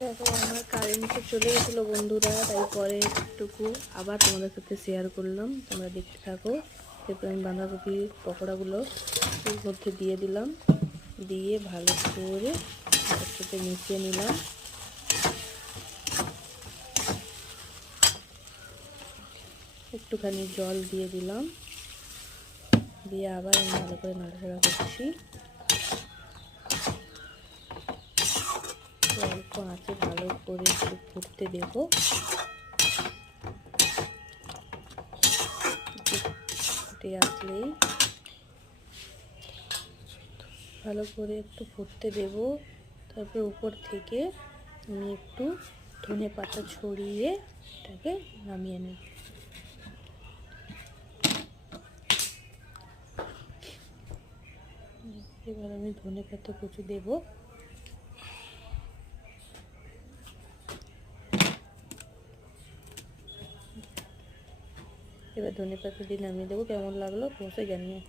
দেখো আমার কারেন্টটা চলে গেছিলো বন্ধুরা, তাই পরে একটুকু আবার তোমাদের সাথে শেয়ার করলাম, তোমরা দেখতে থাকো। এরপর আমি বাঁধাকপির পকোড়াগুলো এর মধ্যে দিয়ে দিলাম, দিয়ে ভালো করে একসাথে মিশিয়ে নিলাম। একটুখানি জল দিয়ে দিলাম, দিয়ে আবার আমি ভালো করে নাড়াচাড়া করছি। অল্প আঁচে ভালো করে একটু ফুটতে দেবো। ফুটে আসলেই ভালো করে একটু ফুটতে দেব। তারপর উপর থেকে আমি একটু ধনে পাতা ছড়িয়ে এটাকে নামিয়ে নেব। এবার আমি ধনে পাতা কুচি দেব। এবার ধনে পাতা দিয়ে নামিয়ে দেবো। কেমন লাগলো অবশ্যই জানিও।